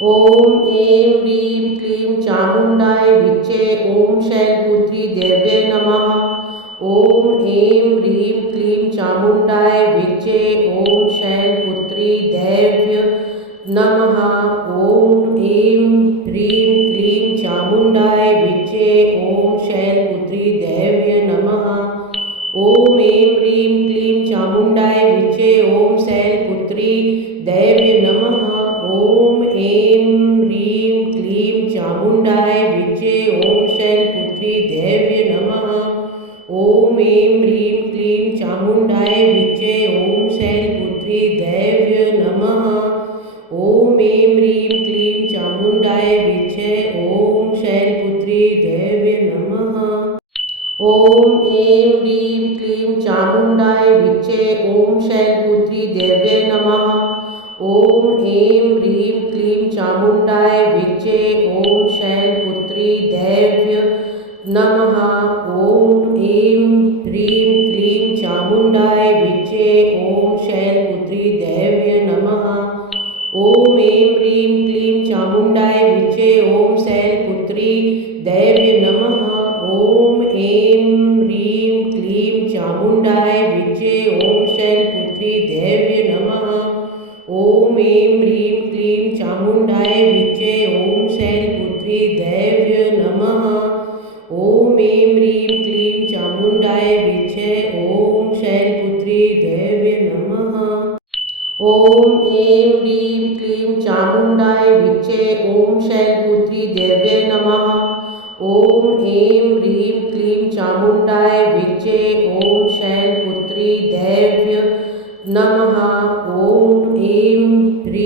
ॐ ऐं ह्रीं क्लीं चामुण्डाय विच्चे ॐ शैलपुत्री देव्यै नमः। ॐ ऐं ह्रीं क्लीं चामुण्डाय विच्चे ॐ शैलपुत्री देव्यै नमः। ॐ ऐं ह्रीं क्लीं चामुण्डाय विच्चे ॐ शैलपुत्री देव्यै नमः। ॐ ऐं ह्रीं क्लीं चामुण्डाय विच्चे ॐ शैलपुत्री देव्यै नमः। ॐ ऐं ह्रीं क्लीं चामुण्डाय विच्चे ॐ शैलपुत्री देव्यै नमः। ॐ ऐं ह्रीं क्लीं चामुण्डाय विच्चे ॐ शैलपुत्री देव्यै नमः। ॐ ऐं ह्रीं क्लीं चामुण्डाय विच्चे ॐ शैलपुत्री देव्यै नमः। ॐ ऐं ह्रीं क्लीं चामुण्डाय विच्चे ॐ शैलपुत्री देव्यै नमः। ॐ ऐं ह्रीं क्लीं चामुण्डाय विच्चे ॐ शैलपुत्री देव्यै नमः। ॐ ऐं ह्रीं क्लीं चामुण्डाय विच्चे ॐ शैलपुत्री देव्यै नमः। ॐ ऐं ह्रीं क्लीं चामुण्डाय विच्चे ॐ शैलपुत्री देव्यै नमः। ॐ ऐं ह्रीं क्लीं चामुण्डाय विच्चे ॐ शैलपुत्री देव्यै नमः। ॐ ऐं ह्रीं क्लीं चामुण्डाय विच्चे ॐ शैलपुत्री देव्यै नमः। ॐ ऐं ह्रीं क्लीं चामुण्डाय विच्चे ॐ शैलपुत्री देव्यै नमः। ॐ ऐं ह्रीं क्लीं चामुण्डाय विच्चे ॐ शैलपुत्री देव्यै नमः। ॐ ऐं ह्रीं क्लीं चामुण्डाय विच्चे ॐ शैलपुत्री देव्यै नमः। ॐ ऐं ह्रीं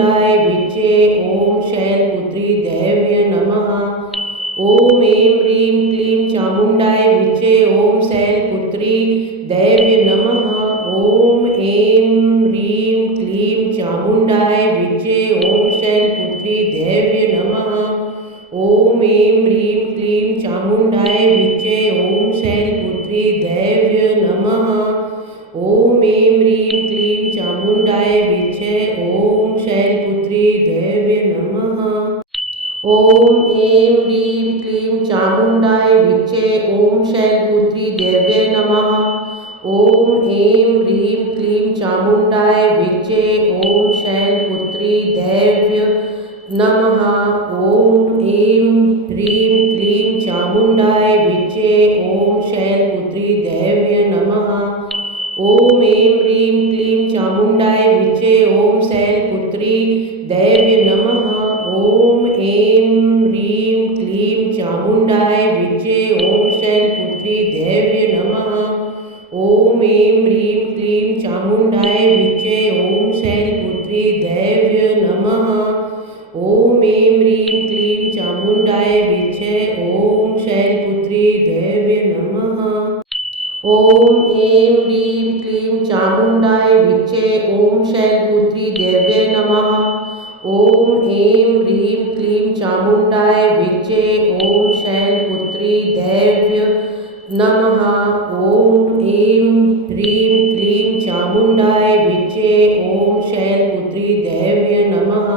क्लीं चामुण्डाय विच्चे ॐ शैलपुत्री देव्यै नमः। ॐ ऐं ह्रीं क्लीं चामुण्डाय विच्चे ॐ शैलपुत्री देव्यै नमः। ॐ ऐं ह्रीं क्लीं चामुण्डाय विच्चे ॐ शैलपुत्री देव्यै नमः। ॐ ऐं ह्रीं क्लीं चामुण्डाय विच्चे ॐ शैलपुत्री देव्यै नमः। ॐ ऐं ह्रीं क्लीं चामुण्डाय विच्चे ॐ शैलपुत्री देव्यै नमः। ॐ ऐं ह्रीं क्लीं चामुण्डाय विच्चे ॐ शैलपुत्री देव्यै नमः। ॐ ऐं ह्रीं क्लीं चामुण्डाय विच्चे ॐ शैलपुत्री देव्यै नमः। ॐ ऐं ह्रीं क्लीं चामुण्डाय विच्चे ॐ शैलपुत्री देव्यै नमः। ॐ ऐं ह्रीं क्लीं चामुण्डाय विच्चे ॐ शैलपुत्री देव्यै नमः। ॐ ऐं ह्रीं क्लीं चामुण्डाय विच्चे ॐ शैलपुत्री देव्यै नमः। ॐ ऐं ह्रीं क्लीं चामुण्डाय विच्चे ॐ शैलपुत्री देव्यै नमः। ॐ ऐं ह्रीं क्लीं चामुण्डाय विच्चे ॐ शैलपुत्री देव्यै नमः। ॐ ऐं ह्रीं क्लीं चामुण्डाय विच्चे ॐ शैलपुत्री देव्यै नमः। ॐ ऐं ह्रीं क्लीं चामुण्डाय विच्चे ॐ शैलपुत्री देव्यै नमः। ॐ ऐं ह्रीं क्लीं चामुण्डाय विच्चे ॐ शैलपुत्री देव्यै नमः।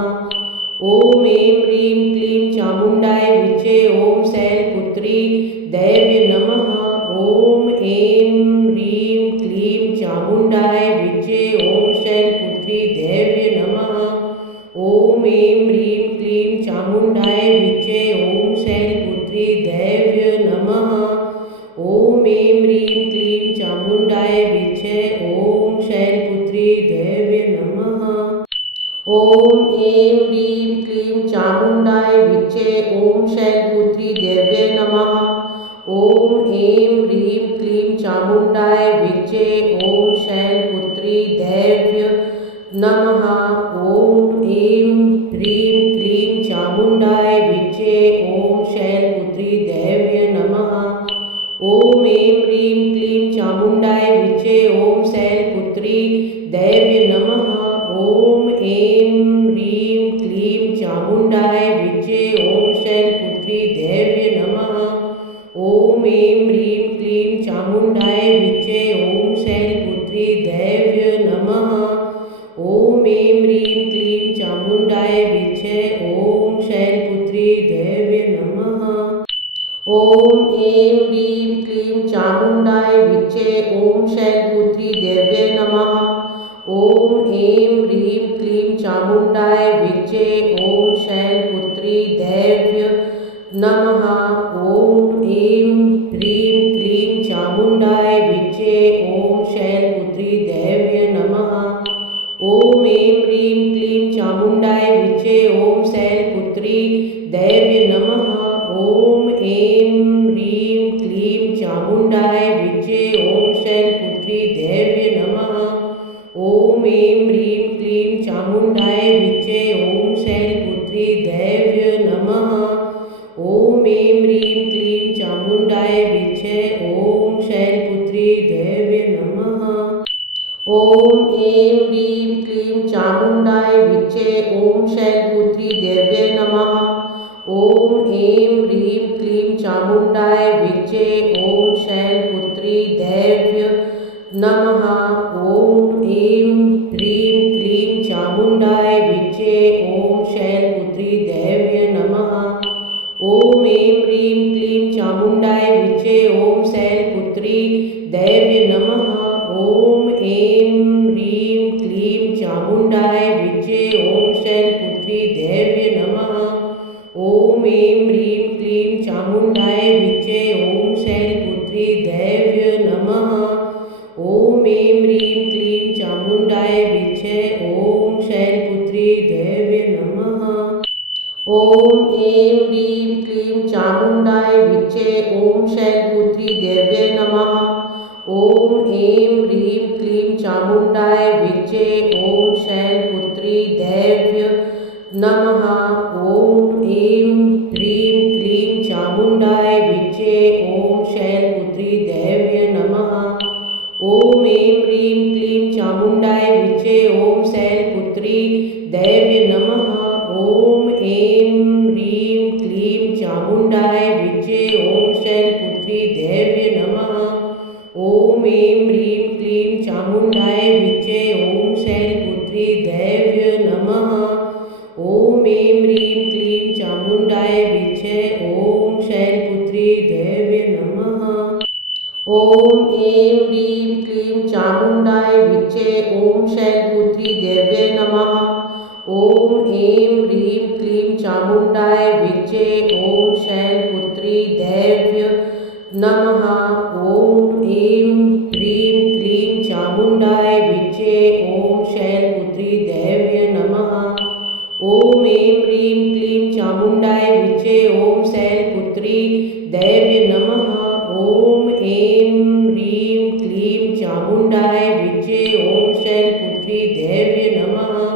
ॐ ऐं ह्रीं क्लीं चामुण्डाय विच्चे ॐ शैलपुत्री देव्यै नमः। ॐ ऐं ह्रीं क्लीं चामुण्डाय विच्चे ॐ शैलपुत्री देव्यै नमः। ॐ ऐं ह्रीं क्लीं चामुण्डाय विच्चे ॐ शैलपुत्री देव्यै नमः। ॐ ऐं ह्रीं क्लीं चामुण्डाय विच्चे ॐ शैलपुत्री देव्यै नमः। ॐ ऐं ह्रीं क्लीं चामुण्डाय विच्चे ॐ शैलपुत्री देव्यै नमः। ॐ ऐं ह्रीं क्लीं चामुण्डाय विच्चे ॐ शैलपुत्री देव्यै नमः। ॐ ऐं ह्रीं क्लीं चामुण्डाय विच्चे ॐ शैलपुत्री देव्यै नमः। ॐ ऐं ह्रीं क्लीं चामुण्डाय विच्चे ॐ शैलपुत्री देव्यै नमः। ॐ ऐं ह्रीं क्लीं चामुण्डाय विच्चे ॐ शैलपुत्री देव्यै नमः। ॐ ऐं ह्रीं क्लीं चामुण्डाय विच्चे ॐ शैलपुत्री देव्यै नमः। ॐ ऐं ह्रीं क्लीं चामुण्डाय विचे ॐ शैलपुत्री दैव्य नमः। ॐ ऐं ह्रीं क्लीं चामुण्डाय विचे ॐ शैलपुत्री दैव्य नमः। ॐ ऐं ह्रीं क्लीं चामुण्डाय विचे ॐ शैलपुत्री दैव्य नमः। ॐ ऐं ह्रीं क्लीं चामुण्डाय विचे ॐ शैलपुत्री दैव्य नमः। ॐ ऐं ह्रीं क्लीं चामुण्डाय विचे ॐ शैलपुत्री दैव्य नमः। ॐ ऐं ह्रीं क्लीं चामुण्डाय विचे ॐ शैलपुत्री दैव्य नमः। ॐ ऐं ह्रीं क्लीं चामुण्डाय विचे ॐ शैलपुत्री दैव्य नमः। ॐ ऐं ह्रीं क्लीं चामुण्डाय विचे ॐ शैलपुत्री दैव्य नमः। ॐ ऐं ह्रीं क्लीं चामुण्डाय विचे ॐ शैलपुत्री दैव्य नमः। ॐ ऐं ह्रीं क्लीं चामुण्डाय विचे ॐ शैलपुत्री दैव्य नमः। ॐ ऐं ह्रीं क्लीं चामुण्डाय विचे ॐ शैलपुत्री दैव्य नमः। ॐ ऐं ह्रीं क्लीं चामुण्डाय विचे ॐ शैलपुत्री दैव्य नमः। ॐ ऐं ह्रीं क्लीं चामुण्डाय विचे ॐ शैलपुत्री दैव्य नमः। ॐ ऐं ह्रीं क्लीं चामुण्डाय विचे ॐ शैलपुत्री दैव्य नमः। ॐ ऐं ह्रीं क्लीं चामुण्डाय विचे ॐ शैलपुत्री दैव्य नमः। ॐ ऐं ह्रीं क्लीं चामुण्डाय विचे ॐ शैलपुत्री दैव्य नमः। ॐ ऐं ह्रीं क्लीं चामुण्डाय विचे ॐ शैलपुत्री दैव्य नमः। ॐ ऐं ह्रीं क्लीं चामुण्डाय विचे ॐ शैलपुत्री दैव्य नमः। ॐ ऐं ह्रीं क्लीं चामुण्डाय विचे ॐ शैलपुत्री दैव्य नमः। ॐ ऐं ह्रीं क्लीं चामुण्डाय विचे ॐ शैलपुत्री दैव्य नमः। ॐ ऐं ह्रीं क्लीं चामुण्डाय विचे ॐ शैलपुत्री दैव्य नमः। ॐ ऐं ह्रीं क्लीं चामुण्डाय विचे ॐ शैलपुत्री दैव्य नमः। ॐ ऐं ह्रीं क्लीं चामुण्डाय विचे ॐ शैलपुत्री दैव्य नमः। ॐ ऐं ह्रीं क्लीं चामुण्डाय विचे ॐ शैलपुत्री दैव्य नमः। ॐ ऐं ह्रीं क्लीं चामुण्डाय विचे ॐ शैलपुत्री दैव्य नमः।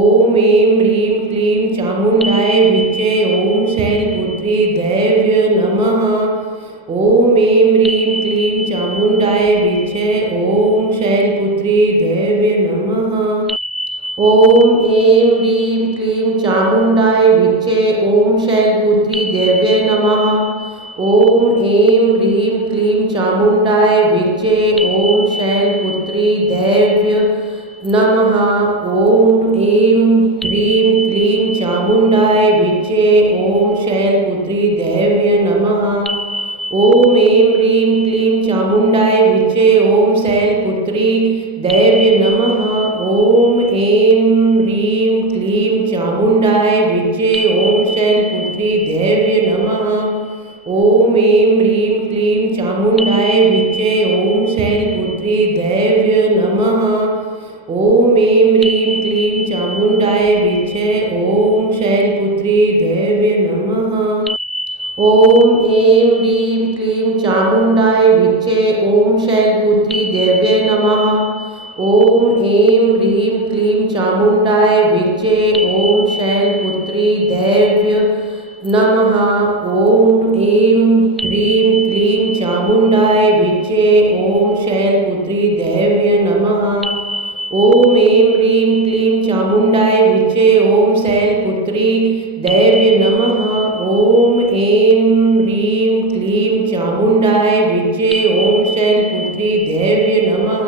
ॐ ऐं ह्रीं क्लीं चामुण्डाय विचे ॐ शैलपुत्री दैव्य नमः। ॐ ऐं ह्रीं क्लीं चामुण्डाय विचे ॐ शैलपुत्री दैव्य नमः। ॐ ऐं ह्रीं क्लीं चामुण्डाय विचे ॐ शैलपुत्री दैव्य नमः। ॐ ऐं ह्रीं क्लीं चामुण्डाय विचे ॐ शैलपुत्री दैव्य नमः। ॐ ऐं ह्रीं क्लीं चामुण्डाय विचे ॐ शैलपुत्री दैव्य नमः। ॐ ऐं ह्रीं क्लीं चामुण्डाय विचे ॐ शैलपुत्री दैव्य नमः। ॐ ऐं ह्रीं क्लीं चामुण्डाय विचे ॐ शैलपुत्री दैव्य नमः। ॐ ऐं ह्रीं क्लीं चामुण्डाय विचे ॐ शैलपुत्री दैव्य नमः। ॐ ऐं ह्रीं क्लीं चामुण्डाय विचे ॐ शैलपुत्री दैव्य नमः। ॐ ऐं ह्रीं क्लीं चामुण्डाय विचे ॐ शैलपुत्री दैव्य नमः। ॐ ऐं ह्रीं क्लीं चामुण्डाय विचे ॐ शैलपुत्री दैव्य नमः। ॐ ऐं ह्रीं क्लीं चामुण्डाय विचे ॐ शैलपुत्री दैव्य नमः। ॐ ऐं ह्रीं क्लीं चामुण्डाय विचे ॐ शैलपुत्री दैव्य नमः। ॐ ऐं ह्रीं क्लीं चामुण्डाय विचे ॐ शैलपुत्री दैव्य नमः।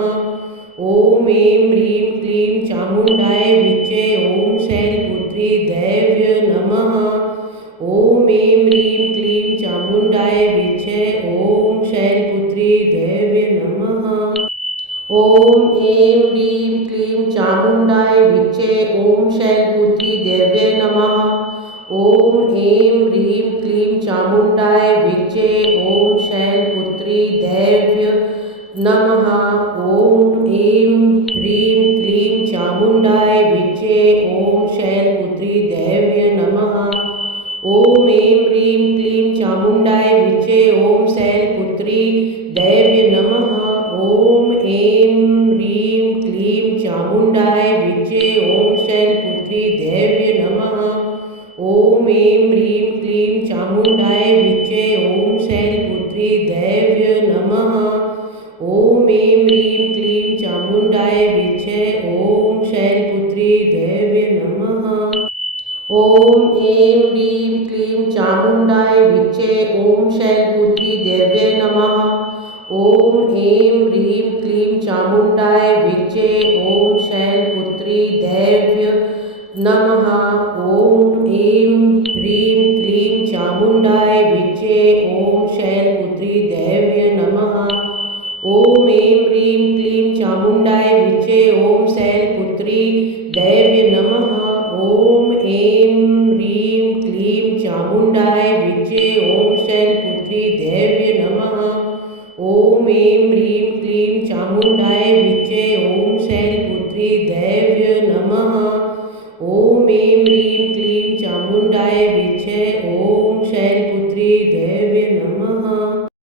ॐ ऐं ह्रीं क्लीं चामुण्डाय विचे ॐ शैलपुत्री दैव्य नमः। ॐ ऐं ह्रीं क्लीं चामुण्डाय विचे ॐ शैलपुत्री दैव्य नमः। ॐ ऐं ह्रीं क्लीं चामुण्डाय विचे ॐ शैलपुत्री देव्यै नमः। ॐ ऐं ह्रीं क्लीं चामुण्डाय विद्ये ॐ शैलपुत्री देव्यै नमः। ॐ ऐं ह्रीं क्लीं चामुण्डाय विद्ये ॐ शैलपुत्री देव्यै नमः। ॐ ऐं ह्रीं क्लीं चामुण्डाय विद्ये ॐ शैलपुत्री देव्यै नमः। ॐ ऐं ह्रीं क्लीं चामुण्डाय विद्ये ॐ शैलपुत्री देव्यै नमः। ॐ ऐं ह्रीं क्लीं चामुण्डाय विद्ये ॐ शैलपुत्री देव्यै नमः। ॐ ऐं ह्रीं क्लीं चामुण्डाय विद्ये ॐ शैलपुत्री देव्यै नमः। ॐ ऐं ह्रीं क्लीं चामुण्डाय विद्ये ॐ शैलपुत्री देव्यै नमः। ॐ ऐं ह्रीं क्लीं चामुण्डाय विद्ये ॐ शैलपुत्री देव्यै नमः। ॐ ऐं ह्रीं क्लीं चामुण्डाय विद्ये ॐ शैलपुत्री देव्यै नमः। ॐ ऐं ह्रीं क्लीं चामुण्डाय विद्ये ॐ शैलपुत्री देव्यै नमः। ॐ ऐं ह्रीं क्लीं चामुण्डाय विद्ये ॐ शैलपुत्री देव्यै नमः। ॐ ऐं ह्रीं क्लीं चामुण्डाय विद्ये ॐ शैलपुत्री देव्यै नमः। ॐ ऐं ह्रीं क्लीं चामुण्डाय विद्ये ॐ